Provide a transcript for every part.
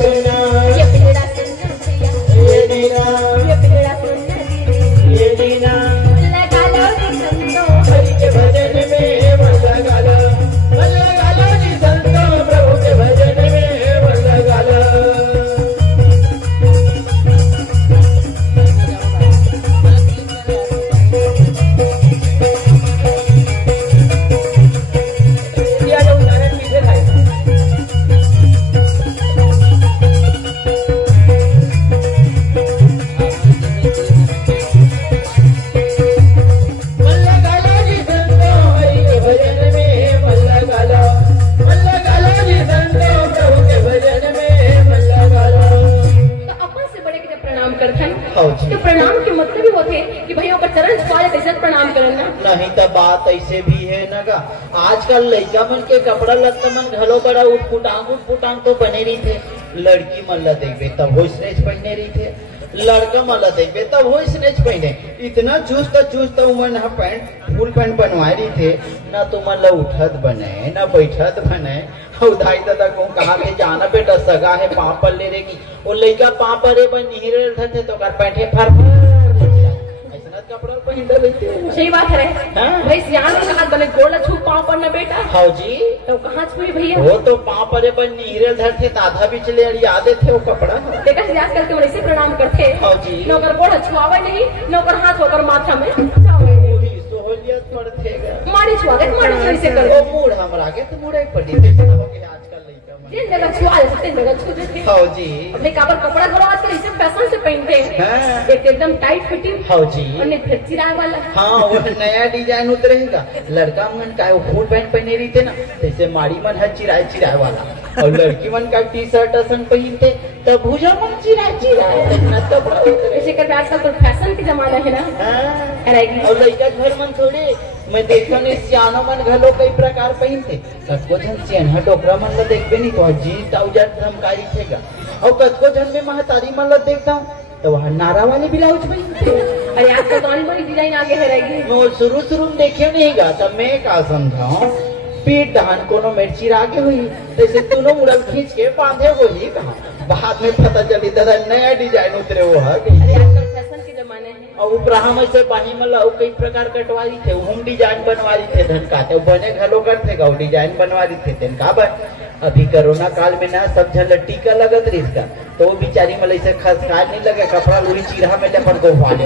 सुनना ये पीड़ा सुनना भैया ये दीना ये पीड़ा सुनना दीदी ये दीना लगा लो जी संतो हरि के भजन में मन लगा लो जी संतो प्रभु के भजन में मन लगा लो। तो प्रणाम के मतलब ही होते कि भैया का चरण छुआ इज्जत प्रणाम करना। नहीं तो बात ऐसे भी है न गा, आजकल लड़का मन के कपड़ा लत्ता मन घलो बड़ा उठपुटांग तो बने रही थे। लड़की मन ला देखबे तब हो स्नेच पहने रही थे, लड़का मन ला देखबे तब हो स्नेच पहने। इतना चुस्त उमन हा पैंट फुल पैंट बनवाए रही थे न, तो मन ला उठत बने न बैठत बने। उधाई दादा को कहा के जाना बेटा सगा है पापड़ ले रेगी, वो लड़का पापड़ रे बन निहरे थे तो कर पैंटे फर कपड़ा पहन लेते। सही बात है भाई, सियान ने कहा बने गोड़ छू पाँव पर न बेटा। हाँ जी, तो कहाँ छुई भैया? वो तो पाँव पर बन निहरे धरते आधा भी चले यादे थे वो कपड़ा। देखा याद करके वैसे प्रणाम करते। हाँ जी, नौकर गोड़ छुआवे नहीं, नौकर हाथ होकर माथा में सोहलियत पड़ते मारी छुआवे मारी से कर वो मूड हमरा के तो मूड एक पड़ी थे हो गया आजकल लड़का मन जिन जगह छुआ जिन जगह छू देते। हाँ जी, अपने काबर कपड़ा करो आजकल इसे फैशन से पहनते हैं, एक एकदम टाइट फिटिंग। हाँ जी, और ने फिर चिराग वाला। हाँ वो नया डिजाइन उतरेगा। लड़का मन का वो फुल पैंट पहने रही थे ना, जैसे माड़ी मन है चिराए वाला, और लड़की मन का टी शर्ट असन पहनते तब भुजा मन चिराए तब ऐसे कर आजकल तो फैशन के जमाना है ना। और लड़का घर मन थोड़े मैं देखा नहीं सियानो मन घलो कई प्रकार पहनते। कतको जन सियाना डोकरा मन ला देखबे नहीं तो जीत आउजर धमकारी थेगा, और कतको जन में महतारी मन ला देखता हूँ तो वहाँ नारा वाले ब्लाउज पहनते। अरे आजकल तो बड़ी डिजाइन आगे है रहेगी। मैं शुरू में देखे नहीं गा, तब मैं का समझाऊं पीठ दहन कोनो मिर्ची आगे हुई जैसे दोनों मुड़ल खींच के बांधे वही कहा, बाद में पता चली दादा नया डिजाइन उतरे वो है। आजकल फैशन के जमाने है। और उपराम ऐसे पानी मतलब कई प्रकार कटवारी थे, हम डिजाइन बनवारी थे धनकाते बने घलो करते गाँव डिजाइन बनवारी थे धनका बन। अभी कोरोना काल में ना सब झन टीका लगत रही इसका, तो वो बेचारी मतलब ऐसे खसखा नहीं लगे कपड़ा उड़ी चीरा में लेपर को वाले।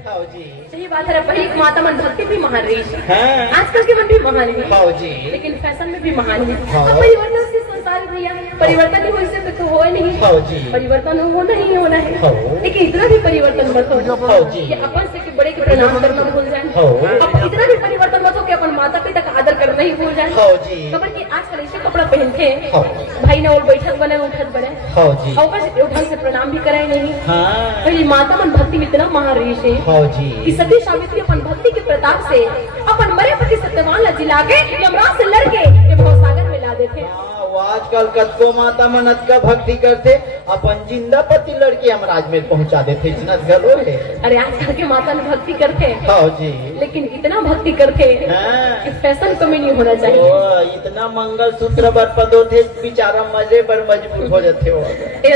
हाँ जी, सही बात है। पहले माता मन भक्ति भी महान रही है, आजकल के मन भी महान है। हाँ जी, लेकिन फैशन में भी महान है। हाँ। परिवर्तन से संसार भैया, परिवर्तन नहीं हो इससे तो हो नहीं। हाँ जी, परिवर्तन होना ही होना है। हाँ। लेकिन इतना भी परिवर्तन मत हो हाँ जी, कि अपन से के बड़े के प्रणाम करना भूल जाए। हाँ। अब इतना भी परिवर्तन मत हो कि अपन माता पिता का आदर करना ही भूल जाए। हाँ जी, खबर की आजकल ऐसे कपड़ा पहनते हैं हाँ। भाई ना और बैठक बने उठक बने। हाँ जी, ढंग से प्रणाम भी कराए नहीं। हाँ। पहले माता मन भक्ति में इतना महान रही है। हाँ जी, कि सती सावित्री अपन भक्ति के प्रताप से अपन मरे पति सत्यवान ला जिला के यमराज से लड़के ये भवसागर में ला देते। वो आजकल कतको माता मनत का भक्ति करते अपन जिंदा पति लड़के यमराज में पहुंचा देते। इतना गलो है। अरे आजकल के माता ने भक्ति करते हैं। हाँ जी, लेकिन इतना भक्ति करते हैं कि फैशन कमी नहीं होना चाहिए। इतना मंगल सूत्र बर पदो थे बेचारा मजे पर मजबूर हो जाते हो।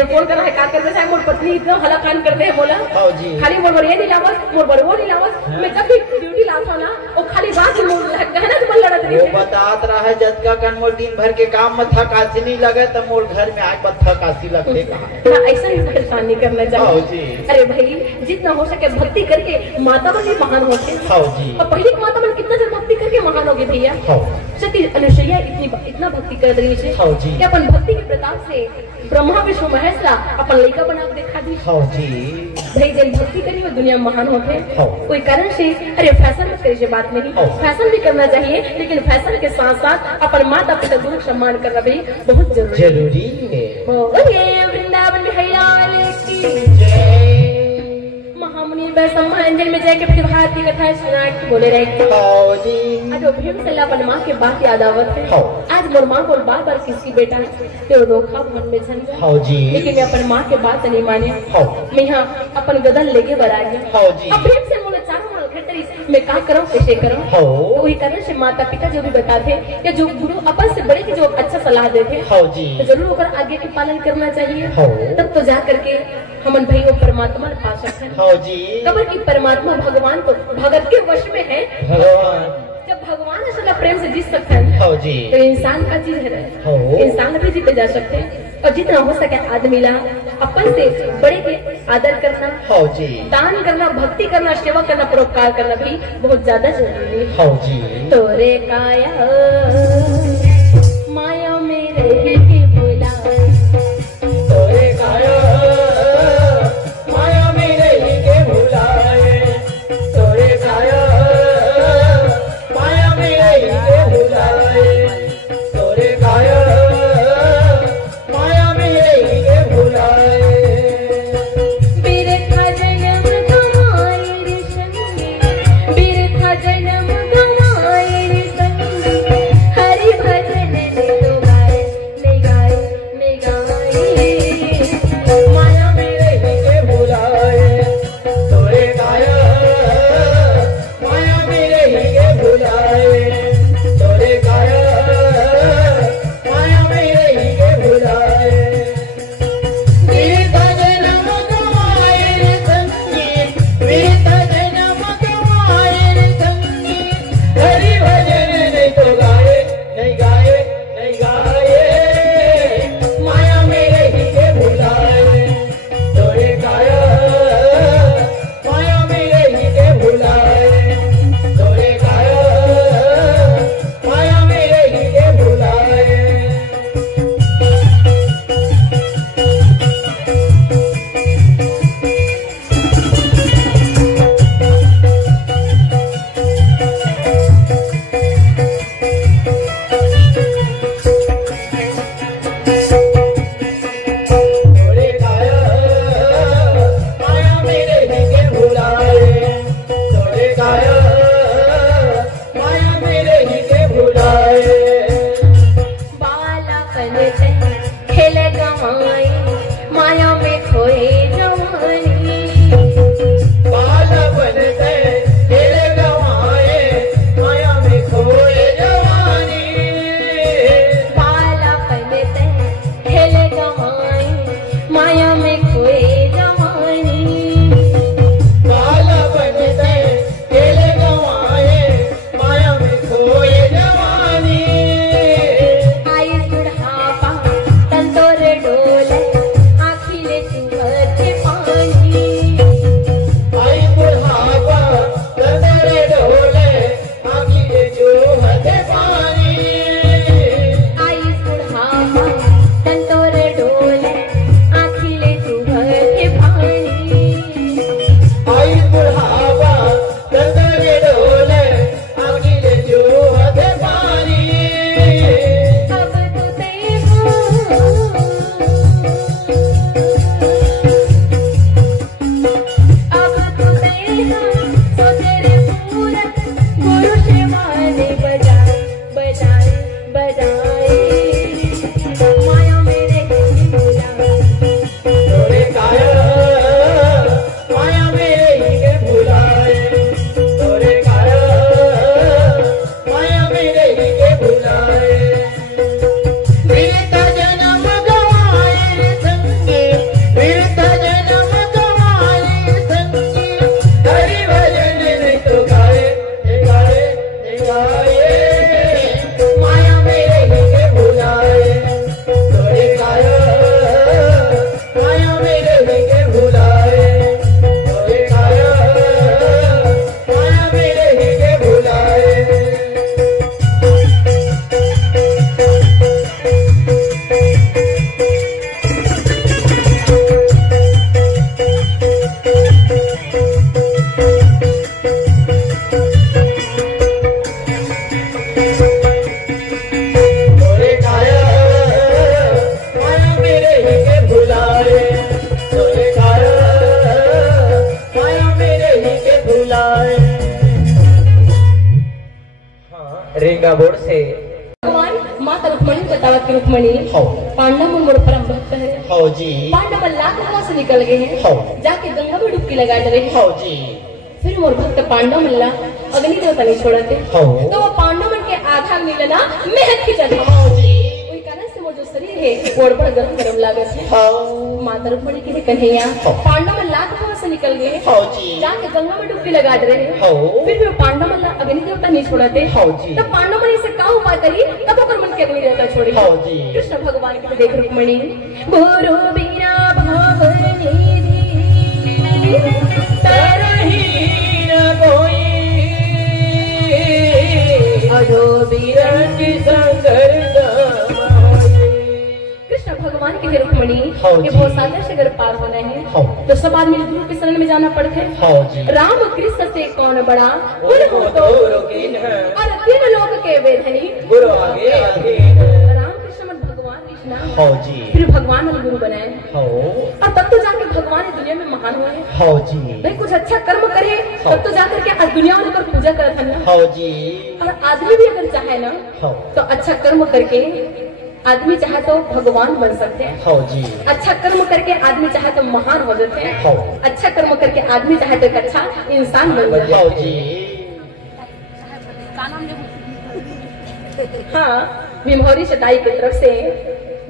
फोन कर रहा है का करते हैं, मोर पत्नी इतना हला कान करते हैं बोला। हाँ जी, खाली मोर ये नहीं लावस मोर बड़ वो नहीं लावस। मैं जब भी ड्यूटी लाता ना वो खाली बात मोर कहना तो लड़त रही। वो बतात रहा है जतका कन मोर दिन भर के काम में थकासी नहीं लगे तो मोर घर में आए पर थकासी लगते कहा। ऐसा ही परेशान नहीं करना चाहिए। अरे भाई जितना हो सके भक्ति करके माता मन भी महान होते हैं। हाँ जी, और पहले माता मन कितना जब भक्ति करके महान हो गए भैया। सती अनुसैया इतना भक्ति कर रही है कि अपन भक्ति के प्रताप से ब्रह्मा विष्णु महेश ला अपन लड़का बना के दिखा दी। हाँ जी, भाई जब भक्ति करी वो दुनिया में महान होते हैं। कोई कारण से अरे फैशन मत करिए बात नहीं, फैशन भी करना चाहिए लेकिन फैशन के साथ साथ अपन माता पिता दोनों सम्मान करना भी बहुत जरूरी है। वृंदावन बिहारी लाल की महामुनि अंजल में जाके भारती कथा सुना बोले रहे। आज भीम से अपन माँ के बात याद आवत है। आज मोर माँ को बार बार किसी बेटा तो धोखा मन में झन गया। लेकिन मैं अपन माँ के बात नहीं माने। मैं यहाँ अपन गदन लेके बर आ गया। अब भीम से मोले चारों मोल खटरी मैं क्या करूँ कैसे करूँ। हो तो वही कारण से माता पिता जो भी बताते या जो गुरु अपन से बड़े की जो अच्छा सलाह देते हो जी, तो जरूर होकर आगे की पालन करना चाहिए। हो तब तो जा करके हमन भाई वो परमात्मा पा सकते हैं। हो जी, खबर की परमात्मा भगवान तो भगत के वश में है। भगवान जब भगवान ऐसा प्रेम से जीत सकते हैं हो जी, तो इंसान का चीज है, हो इंसान भी जीते जा सकते हैं। और जितना हो सके आदमी ला अपन से बड़े के आदर करना, हो जी, दान करना, भक्ति करना, सेवा करना, परोपकार करना भी बहुत ज्यादा जरूरी है। हो जी, तोरे काया माया में रह के बोला, तोरे काया माया में रह के भुलाए, तोरे काया माया में रह के भुलाए, तोरे काया माया में रह के भुलाए। बिरथा जन्म गवाए रे संगी, बिरथा जन्म गवाए रे संगी, हरि भजन ने तो गाए, ने गाए, ने गाए। माया में रह के भुलाए, तोरे काया माया में रह के भुलाए, तोरे काया माया में रह के भुलाए। बिरथा जन्म गवाए रे संगी, बिरथा जन्म गवाए रे संगी, हरि भजन नहीं तो गाए, नहीं गाए, नहीं गाए। माया में रह के भुलाए, तोरे काया माया में रह के भुलाए, तोरे काया माया में रह के भुलाए। तोरे काया माया में रह के भुलाए, तोरे काया माया में रह के भुलाए। बालापन से खेल गवाए, माया में खोए जवानी, बालपन से खेल गवाए, माया में खोए जवानी। बालापन से खेल गवाए, माया में खोए जवानी। बालपन से खेल गवाए, माया में खोए जवानी। आई बुढ़ापा तंदूर डोले, आँखिले चुभते पानी। आई बुढ़ापा तंदूर डोले, आँखिं चूहते पानी। आई बुढ़ापा तंदूर डोले, आँखिले चुभते पानी। आई बुढ़ापा तंदूर डोले, आँखिं चूहते पानी। अब तो देखो, अब तो देखो, सोचे रे पूरन, गुरु शिवाने बजाए, बजाए, बजाए। माया मेरे बुलाए, तोरे काया माया में रह के भुलाए, तोरे काया माया में रह के भुलाए। बिरथा जन्म गवाए रे संगी, बिरथा जन्म गवाए रे संगी, हरि भजन नहीं तो गाए, नहीं गाए, नहीं गाए। माया में रह के भुलाए, तोरे काया माया में रह के भुलाए, तोरे काया माया में रह के भुलाए। तोरे काया माया में रह के भुलाए, तोरे काया माया में रह के भुलाए। हाँ, रेंगा बोर्ड से भगवान माता रुक्मणी बतावा कि रुक्मणी हो पांडव मोर परम भक्त है। हो जी, पांडव लाख से निकल गए हैं, हो जाके गंगा में डुबकी लगा डरे हैं। हो जी, फिर मोर भक्त पांडव मल्ला अग्नि देवता नहीं छोड़ते। तो वो पांडव मन के आधा मिलना महक खिंचत वही कारण से वो जो शरीर है वो बड़ा गरम गरम लागत है। माता रुक्मणी के कन्हैया पांडव मल्ला के से निकल गए जाके गंगा में डुबकी लगा दे रहे। फिर भी पांडव मल्ला अग्नि देवता नहीं छोड़ते। तब पांडव मणि से का उपाय करी तब ओकर मन के अग्नि देवता छोड़ी। कृष्ण भगवान के देख रुक्मणी भोरो बीरा भवनी कृष्ण भगवान के रुक्मणी के भवसागर से अगर पार होना है तो सब आदमी गुरु के शरण में जाना पड़ता है। राम कृष्ण से कौन बड़ा गुरु तो और तीन लोग के वेधनी गुरु आगे आगे। राम कृष्ण भगवान कृष्ण फिर भगवान ने गुरु बनाए और तब तो जाके भगवान इस दुनिया में महान हुए। भाई कुछ अच्छा कर्म करे तब तो जाकर के आज दुनिया में पूजा करता है ना। और आदमी भी अगर चाहे ना तो अच्छा कर्म करके आदमी चाहे तो भगवान बन सकते हैं। अच्छा कर्म करके आदमी चाहे तो महान हो जाते हैं। अच्छा कर्म करके आदमी चाहे तो एक अच्छा इंसान बन जाता है। हाँ, भीमहरी चटाई की तरफ से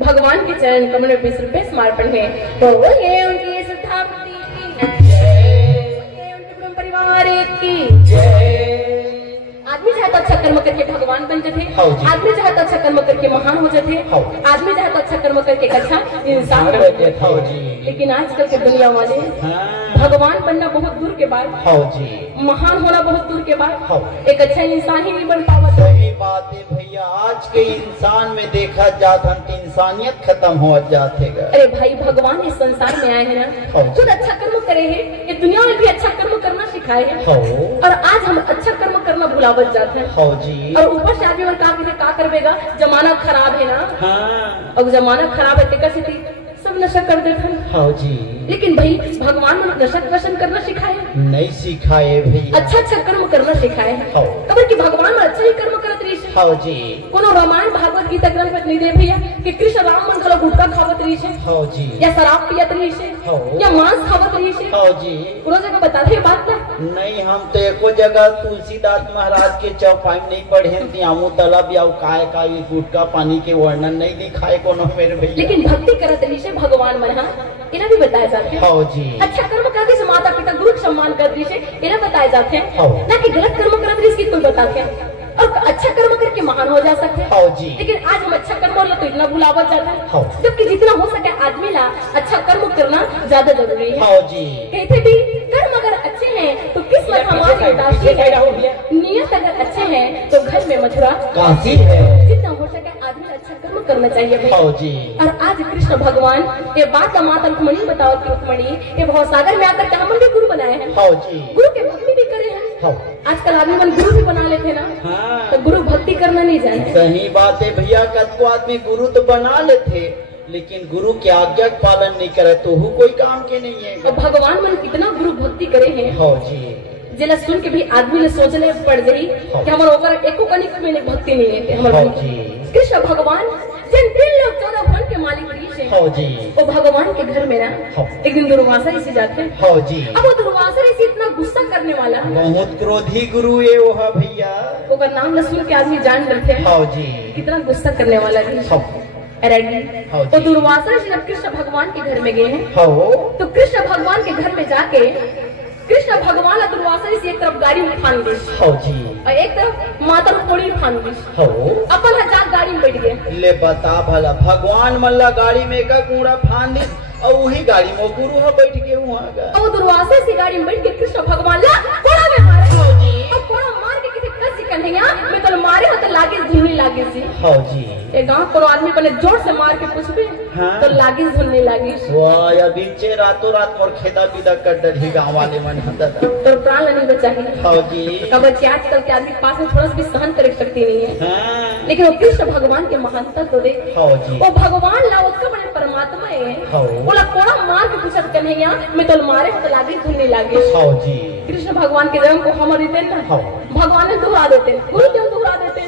भगवान के चरण कमल में 20 रुपए समर्पण है। तो ये उनकी स्थापति उनके परिवार की आदमी चाहे तो अच्छा कर्म करके भगवान बन जाते। आदमी चाहे तो अच्छा कर्म करके महान हो जाते। आदमी चाहे तो अच्छा कर्म करके अच्छा इंसान बन जाते। लेकिन आजकल के दुनिया वाले भगवान बनना बहुत दूर के बाद, महान होना बहुत दूर के बाद, एक अच्छा इंसान ही नहीं बन पावा। सही बात है भैया, आज के इंसान में देखा जाता है इंसानियत खत्म हो जाते। अरे भाई, भगवान इस संसार में आए हैं ना, खुद अच्छा कर्म करे हैं, ये दुनिया में भी अच्छा कर्म करना सिखाए हैं। और आज हम अच्छा कर्म करना भुलावत जाते हैं। और ऊपर से आदमी का करवेगा, जमाना खराब है ना। अब जमाना खराब है टिका से सब नशा कर देते हैं। लेकिन भाई भगवान ने नशा व्यसन करना सिखाए नहीं सिखाए भैया, अच्छा अच्छा कर्म करना सिखाए हैं। खबर कि भगवान में अच्छा ही कर्म करत रही है। कोनो रामायण भागवत गीता ग्रंथ में नहीं दे भैया कि कृष्ण राम मन गला गुटखा खावत रही है या शराब पियत रही है या मांस खावत रही है। पूरा जगह बताते बात ना नहीं। हम तो एको जगह तुलसीदास महाराज के चौपाई नहीं पढ़े आमू तलब या काय का गुटखा पानी के वर्णन नहीं दिखाए कोनो मेरे भैया। लेकिन भक्ति करत रही है भगवान मन इन्हें भी बताया जाते हैं। अच्छा कर्म करते से माता पिता गुरु सम्मान कर रही है इन्हें बताए जाते हैं, ना कि गलत कर्म कर रही है कोई बताते हैं। और अच्छा कर्म करके महान हो जा सकते हैं। लेकिन आज हम अच्छा कर्म वाला तो इतना भुलावत जाता है, जबकि जितना हो सके आदमी ला अच्छा कर्म करना ज्यादा जरूरी है। कहते भी कर्म अगर अच्छे हैं तो किस्मत हमारी उदासी है, नियत अगर अच्छे हैं तो घर में मथुरा काशी है। जितना हो सके आदमी अच्छा कर्म करना चाहिए। और आज कृष्ण भगवान ये बात माता रुक्मणी बताओ कि रुक्मणी ये भवसागर में आकर हम भी गुरु बनाए हैं, गुरु के भक्ति भी करे हैं। आजकल आदमी मन गुरु भी बना लेते ना, तो गुरु भक्ति करना नहीं जाने। सही बात है भैया, कतको आदमी गुरु तो बना लेते लेकिन गुरु के आज्ञा पालन नहीं करे तो वो कोई काम के नहीं है। और भगवान मन कितना गुरु भक्ति करे हैं जिला सुन के भी आदमी ने सोचने पड़ गई कि हमारे ऊपर एको कनिक में भक्ति नहीं लेते हमारे कृष्ण भगवान जिन 3 लोग 14 भवन के मालिक वो भगवान के घर में ना एक दिन दुर्वासा ऋषि जाते हैं। अब वो दुर्वासा ऋषि इतना गुस्सा करने वाला, बहुत क्रोधी गुरु है वो भैया, वो नाम न सुन के आदमी जान डरते हैं कितना गुस्सा करने वाला तो दुर्वासा ऋषि जब कृष्ण भगवान के घर में गए हैं तो कृष्ण भगवान के घर में जाके कृष्ण भगवान और दुर्वासा ऋषि एक तरफ गाड़ी उठान दी और एक तरफ माता रुक्मणी उठान दी, अपन हजार गाड़ी में बैठ गए। ले बता भला, भगवान मल्ला गाड़ी में का कूड़ा फान दी और वही गाड़ी में गुरु बैठ के वहाँ और दुर्वासा ऋषि गाड़ी में बैठ के कृष्ण भगवान ला कोड़ा में मारे और कोड़ा मार के किसी कस कन्हैया मैं तो मारे हो तो लागे धुलने लागे सी। ये गांव को आदमी पहले जोर से मार के पूछबे तो लागे धुलने लागे। वाह, या बीचे रातों रात और खेदा बिदा कर दे गांव वाले मन तो प्राण नहीं बचाएंगे। खबर क्या आजकल के आदमी पास में थोड़ा सा भी सहन कर सकती नहीं है। लेकिन वो कृष्ण भगवान के महानता को देख, वो भगवान ला उसका बड़े परमात्मा है। बोला कोड़ा मार के पूछत कन्हैया मैं तो मारे हो तो लागे धुलने लागे। कृष्ण भगवान के जन्म को हम देते ना भगवान ने दोहरा देते, गुरु क्यों दोहरा देते?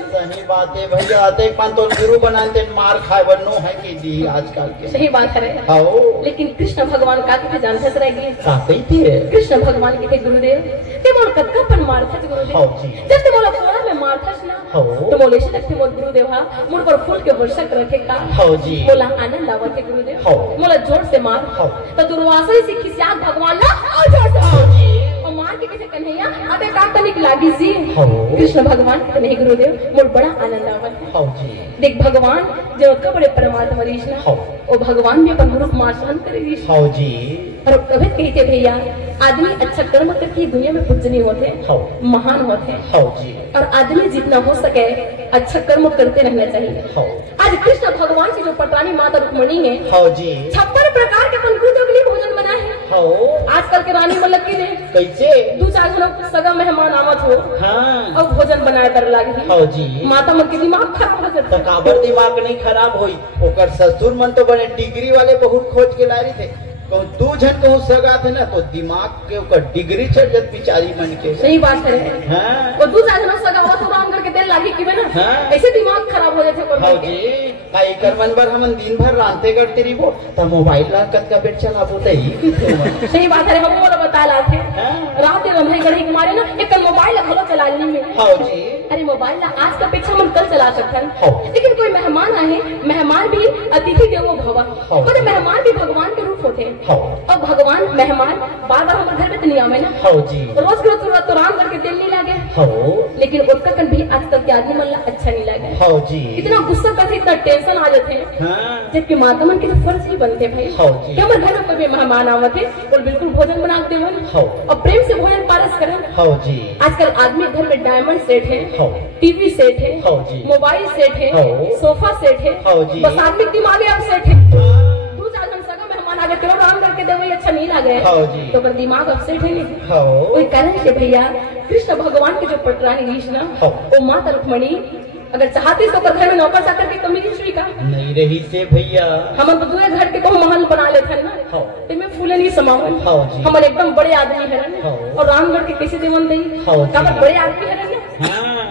बात है भैया, ते पान तो गुरु बनाते मार खाए बनो है कि दी आजकल के। सही बात है। आओ लेकिन कृष्ण भगवान का के जानते से रहेगी का कहती है कृष्ण भगवान के गुरुदेव ते मोर कक्का पर मारथा गुरुदेव। हां जी। जब ते मोला कोड़ा में मारथस ना तो मोले से लगते मोर गुरुदेव हा मोर पर फूल के वर्षा रखे का। हां जी। मोला आनंद आवत है गुरुदेव। मोला जोर से मार तो दुर्वासा से खिसियात भगवान ना आ जोर से और मार के कैसे कन्हैया अबे का तनिक लागी सी। कृष्ण भगवान कन्हैया गुरुदेव मोर बड़ा आनंद आवत है। हां जी। देख भगवान जो का बड़े परमात्मा रीश ना ओ भगवान भी अपन रूप मार सहन करे रीश। हां जी। और कभी कहते भैया आदमी अच्छा कर्म करके दुनिया में पूजनीय होते महान होते हैं। हां जी। और आदमी जितना हो सके अच्छा कर्म करते रहना चाहिए। आज कृष्ण भगवान की जो पटरानी माता रुक्मणी है हां जी 56 प्रकार के अपन गुरुदेव के लिए भोजन बनाए हैं। आजकल के रानी मलक की ने कैसे 2-4 जन सगा मेहमान आवत हो और भोजन बनाए कर लागी। हां जी। माता मन के दिमाग खराब हो जाता काबर दिमाग नहीं खराब होई ओकर ससुर मन तो बने डिग्री वाले बहुत खोज के लाई थे। कहूँ 2 जन कहूँ सगा थे ना तो दिमाग के ऊपर डिग्री चढ़ जात बिचारी मन के। सही बात है। हाँ। और 2-4 जन सगा हुआ तो राम करके तेल लागी कि ना। हाँ। ऐसे दिमाग खराब हो जाते हां जी। काई कर मन भर हम दिन भर रांते करते रही वो तो मोबाइल ला कत का बेट चला बोते ही सही बात है। हम बोला बता लाते रात रंधे गड़े के मारे ना एक मोबाइल घलो चला ली में। हां जी। अरे मोबाइल आज का पेक्षा मन कल चला सकता है। लेकिन कोई मेहमान आए मेहमान भी अतिथि देवो भव मतलब मेहमान भी भगवान के रूप होते हैं। अब भगवान मेहमान बार-बार हमारे घर में तो नहीं आवे ना। हां जी। रोज के रोज तो राम करके तेल नहीं लागे। लेकिन उसका कन भी आज तक के आदमी मन अच्छा नहीं लगे। हां जी। इतना गुस्सा करके इतना टेंशन आ जाते हैं। जबकि माता मन के फर्ज ही बनते भाई कि हमारे घर में कोई मेहमान आवत है और बिल्कुल भोजन बनाते हो और प्रेम से भोजन पारस करें। आजकल आदमी घर में डायमंड सेट है टीवी सेट है मोबाइल सेट है सोफा सेट है बस आदमी दिमाग अब सेट है। 2-4 जन सगा मेहमान आ गए राम करके दे वही अच्छा नहीं लगे तो पर दिमाग अपसेट है नहीं। कोई कारण से भैया कृष्ण भगवान की जो पटरानी रीश ना वो माता रुक्मणी अगर चाहते तो घर में नौकर चाकर के कमी नहीं का नहीं रही से भैया हम तो दूसरे घर के कहूँ महल बना लेते हैं ना तो मैं फूले नहीं समावन हम एकदम बड़े आदमी है ना और रामगढ़ के कैसे जीवन दी बड़े आदमी है ना।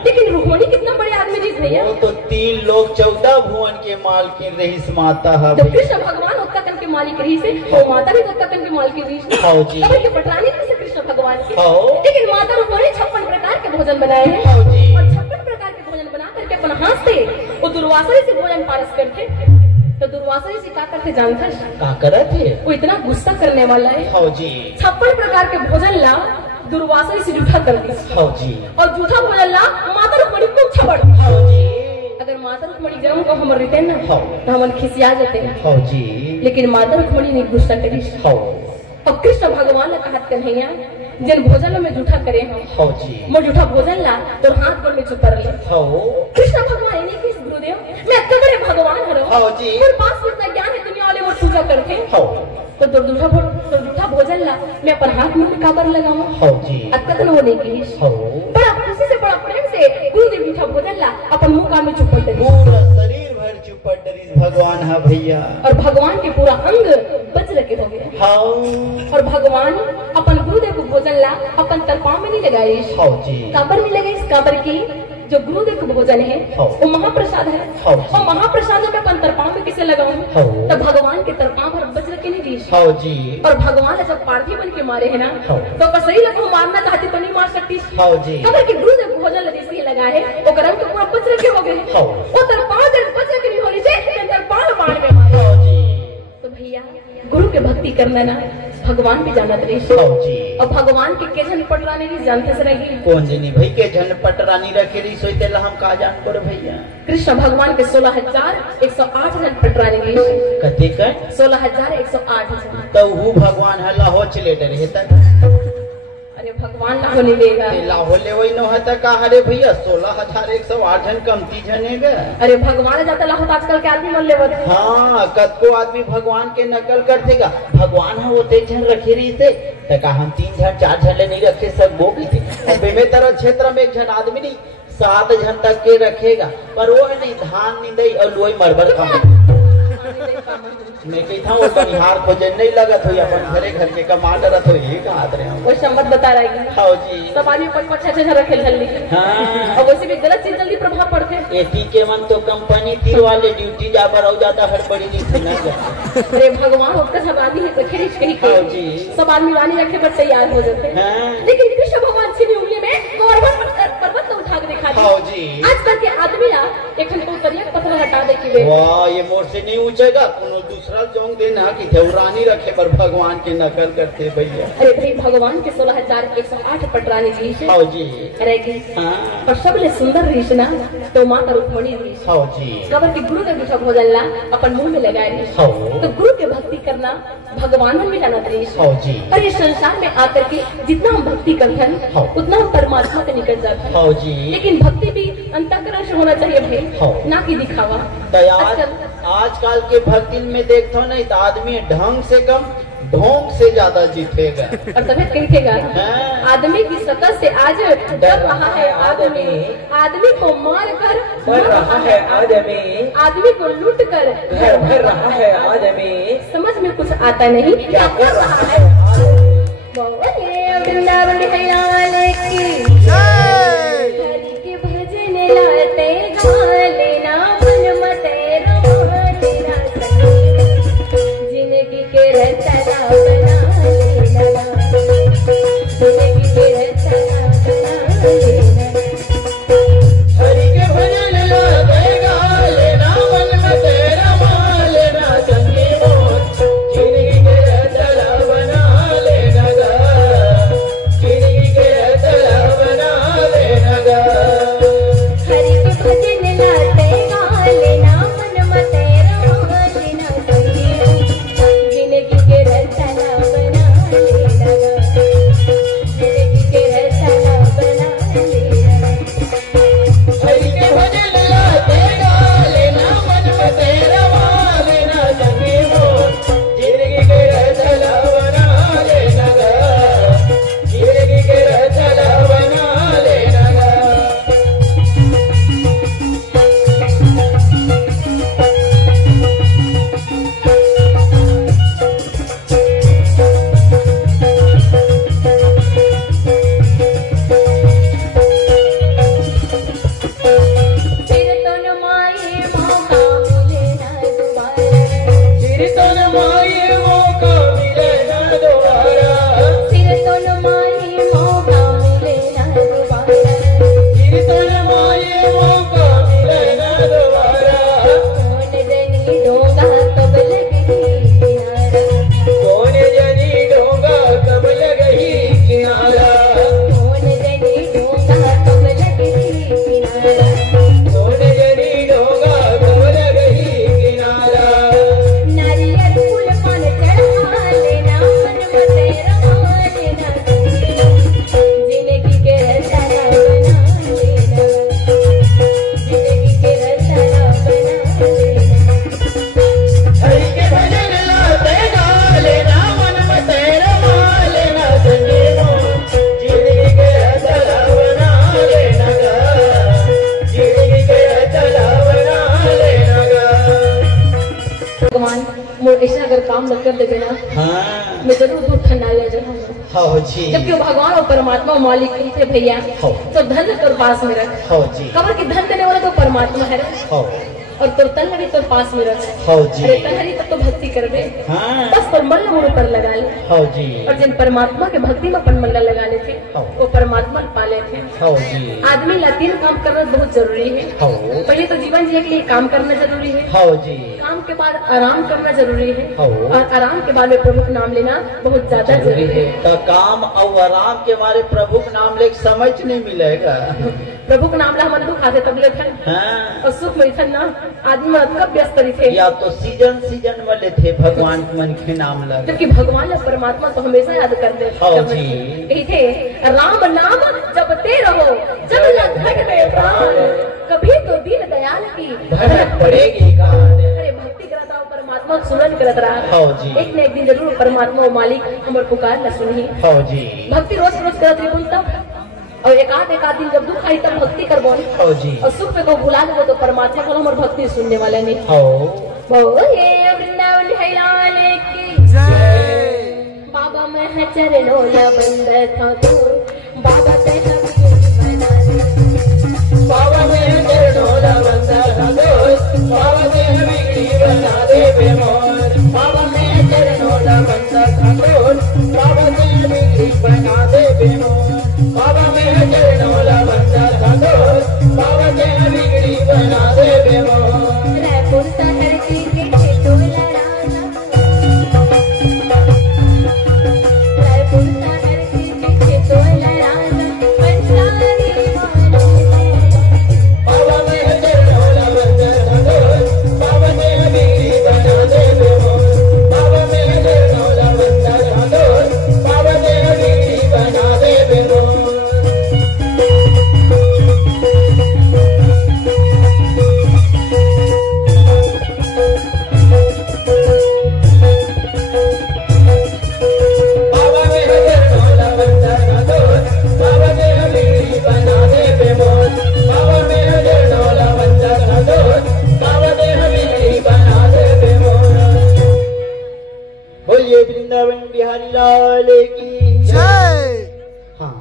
लेकिन रुक्मणी कितना बड़े आदमी जी भैया वो तो 3 लोग 14 भुवन के मालकिन रहीस माता है। तो कृष्ण भगवान उत्का कन के मालिक रही से तो माता भी उत्का कन के मालिक रही से के पटरानी से कृष्ण भगवान की। लेकिन माता रुक्मणी 56 प्रकार के भोजन बनाए हैं और 56 प्रकार के भोजन बना करके अपन हाथ से वो दुर्वासा से भोजन पारस करते। तो दुर्वासा जी क्या करते जानते का करते वो इतना गुस्सा करने वाला है। 56 प्रकार के भोजन ला दुर्वासा से जूठा कर दी और जूठा भोजन ला माता रुक्मणी को छबड़। अगर माता रुक्मणी जन्म को हम रहते ना तो हम खिसिया जाते हैं। लेकिन माता रुक्मणी ने गुस्सा करी और कृष्ण भगवान ने कहा कन्हैया जिन भोजन में जूठा करे हम मैं जूठा भोजन ला तो हाथ गोड़ में चुप ले। कृष्ण भगवान ने किस गुरुदेव मैं अत्ता बड़े भगवान हरो मेरे पास इतना ज्ञान है दुनिया वाले वो पूजा करते तो जूठा भोजन ला मैं अपन हाथ में काबर लगाऊं अत्ता तो होने की बड़ा खुशी से बड़ा प्रेम से गुरुदेव जूठा भोजन ला अपन मुंह कान में चुपड़ दे पूरा शरीर भर चुपड़ दे भगवान है भैया और भगवान के पूरा अंग वज्र के हो गया। और भगवान अपन गुरुदेव को भोजन ला अपन तरपाव में नहीं लगाई काबर नहीं लगाई काबर की जो गुरुदेव का भोजन है वो महाप्रसाद है और महाप्रसाद में अपन तरपाव में किसे लगाऊं तो भगवान के तरपाव पर वज्र के नहीं दी। और भगवान जब पार्थी बन के मारे है ना तो अगर सही लगो मारना चाहती तो नहीं मार सकती काबर की गुरुदेव भोजन लगे लगा है वो गरम तो पूरा वज्र के हो गए वो तरपाव जब वज्र के नहीं हो रही तरपाव बाढ़ में मारे। तो भैया गुरु के भक्ति करना ना भगवान भी जानत रही और भगवान के झन पटरानी भी जानते से रही कौन जनी भाई के झन पटरानी रखे रही सोते ला हम का जान पर भैया कृष्ण भगवान के 16,108 जन पटरानी रही कते का 16,108 जन तो वो भगवान है लाहो चले डरे तक अरे भगवान लाहो नहीं देगा लाहो ले वही न होता का अरे भैया 16,108 जन कमती जनेगा। अरे भगवान जाता लाहो आजकल के आदमी मन लेवत हाँ कतको आदमी भगवान के नकल कर देगा भगवान है वो 3 जन रखे रही थे तो हम 3 जन 4 जन ले नहीं रखे सब वो भी थे में तरह क्षेत्र में 1 जन आदमी नहीं 7 जन तक के रखेगा पर वो है नहीं धान नहीं दई और लोई मरबर खाने मैं कहता हूँ बनिहार खोजे नहीं लगा तो अपन घरे घर के कमांडर तो ये कहा रहे हम वो सम्मत बता रही है। हाँ जी सब आदमी पट अच्छा रखे जल्दी। हाँ और वैसे भी गलत चीज जल्दी प्रभाव पड़ते हैं। एटी के मन तो कंपनी तीर वाले ड्यूटी जा पर और ज्यादा हड़बड़ी नहीं थी ना। अरे भगवान उसका सब आदमी है तो खरीद कहीं हाँ जी सब आदमी रानी रखे पर तैयार हो जाते हैं। हाँ। लेकिन कृष्ण भगवान सीधी उंगली में पर्वत को उठा के दिखा दिया। हाँ जी आजकल के आदमी ला एक को करिया पत्थर हटा दे की वे वाह ये मोर से नहीं ऊंचेगा कोनो दूसरा जोंग देना कि थे रानी रखे पर भगवान के नकल करते भैया। अरे भाई भगवान के 16,108 पटरानी जी है। हाँ जी रहेगी हाँ और सबले सुंदर रीस ना तो माता रुक्मणी रीस। हाँ जी कबर के गुरु के सब भोजन ला अपन मुंह में लगाए रीस। हाँ। तो गुरु के भक्ति करना भगवान में जाना रीस। हाँ जी और इस संसार में आकर के जितना हम भक्ति करते हैं हाँ। उतना हम परमात्मा के निकट जाते हैं। हाँ जी लेकिन भक्ति भी अंतःकरण से होना चाहिए भाई हाँ। ना कि दिखावा। आजकल के भक्ति में देखते हो नहीं तो आदमी ढंग से कम ढोंग से ज्यादा जीतेगा और तबियत कहेगा हाँ। आदमी की सकत से आज डर रहा है आदमी आदमी को मार कर मर रहा है आदमी आदमी को लूट कर घर भर रहा है आदमी समझ में कुछ आता नहीं क्या कर रहा है। वृंदावन लाल की हरि के भजन लाते गालेना मन मते रोलेना जिंदगी के रचना बना लेना जिंदगी के रचना बना लेना हरि के भजन लाते गालेना मन में तेरा मालेना चंगी मोत जिंदगी के रचना बना लेना गा जिंदगी के रचना बना लेना गा हरि के भजन लाते गालेना मन मते रोलेना जिंदगी के रचना बना लेना जिंदगी के रचना बना लेना हरि के भजन लाते गालेना मन में तेरा मालेना चंगी मोत जिंदगी के रचना बना लेना गा जिंदगी के रचना बना लेना गा। फिर तो नुमाए मौका मिले ना दोबारा फिर तो न माये मौका मिले ना दोबारा फिर तो नुमाए मौका मिले ना दोबारा फिर तो न माये मौका मिले ना दोबारा कौन जनी डोंगा कब लगेगी किनारा कौन जनी डोंगा कब लगही किनारा कौन जनी डोंगा कब लगेगी किनारा कौन जनी डोंगा कब लगही किनारा नारियल फूल पान चढ़ा लेना मन मते रमा लेना जिंदगी के रचना बना लेना जिंदगी के रचना बना लेना हरि के भजन लाते गालेना मन में तेरा मालेना चंगी मोत जिंदगी के रचना बना लेना गा जिंदगी के रचना बना लेना गा। भगवान मोर ऐसा अगर काम न कर देवे ना हाँ मैं जरूर दूर ठंडा ले जाऊंगा। हाँ जी जबकि वो भगवान और परमात्मा और मालिक ही थे भैया हाँ। तो धन तोर पास में रख हाँ जी खबर की धन देने वाला तो परमात्मा है रे। हाँ और तोर तन भी तोर पास में रख हाँ जी अरे तहरी तक तो भक्ति करबे हाँ बस पर मन मुड़ पर लगा ले हाँ जी और जिन परमात्मा के भक्ति में अपन मन लगा लेते हाँ। वो परमात्मा पा लेते हाँ जी आदमी ला तीन काम करना बहुत जरूरी है। हाँ पहले तो जीवन जीने के लिए काम करना जरूरी है हाँ जी काम के बाद आराम करना जरूरी है हाँ। और आराम के बाद में प्रभु का नाम लेना बहुत ज्यादा जरूरी है। तो काम और आराम के बारे प्रभु का नाम लेके समझ नहीं मिलेगा। प्रभु का नाम ला हम दुख आते तब लेते हाँ और सुख में ना आदमी कब व्यस्त रही थे या तो सीजन सीजन वाले थे भगवान के मन के नाम लगा जबकि भगवान ने परमात्मा को हमेशा याद करते हाँ जी। यही थे राम नाम जपते रहो जब न घटते प्राण कभी तो दीन दयाल की भनक पड़ेगी कान। अरे भक्ति करता हूँ परमात्मा को सुनन करत रहा हाँ जी। एक न एक दिन जरूर परमात्मा और मालिक हमार पुकार न सुनी हाँ जी भक्ति रोज रोज करत रही तब और एक आध दिन जब दुख आई तब भक्ति करबो हाँ जी और सुख पे को भुला देबो तो परमात्मा को हमार भक्ति सुनने वाले नहीं हाँ बोले वृंदावन है लाल की जय। बाबा मैं है चरणों या बंद था तो बाबा ते बना दे। बाबा मैं चरणों ला बंद था तो बाबा ते बिगड़ी बना दे बेमोर। बाबा मैं चरणों ला बंद था तो बाबा ते बिगड़ी बना दे बेमोर। बाबा मैं चरणों ला बंद था तो बाबा ते बिगड़ी बना दे बेमोर। रायपुर शहर की खेतों लड़ाना, रायपुर शहर की खेतों लड़ाना पंचारी बाबा मैं चरणों ला बंद था तो बाबा ते बिगड़ी बना दे बेमोर। बाबा मैं चरणों ला बंद था तो बाबा ते बिगड़ी बना दे बेमोर। बोलिए वृंदावन बिहारी लाल की जय। हाँ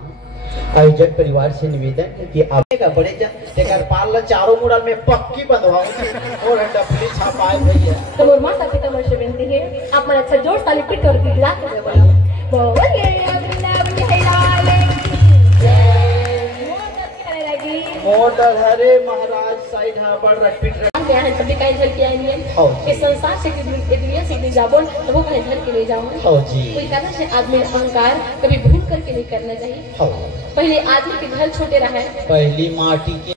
आयोजक परिवार से निवेदन है कि आप का बड़े जन पाल चारों मुड़ल में पक्की बंधवाओ और डफली छापाए भैया। तो मोर माता पिता मन से विनती है आप मन अच्छा जोर ताली पिट कर गिला के बोला बोले वृंदावन है लाल की जय। मोटर हरे महाराज साइड हा बड़ रखपिट क्या है सभी कहीं झल के आएंगे इस संसार से दुनिया से जाबो तो वो कहीं झल के ले जाओ जी। कोई कारण से आदमी अहंकार कभी भूल करके नहीं करना चाहिए। पहले आदमी के घर छोटे रहा है, पहली माटी के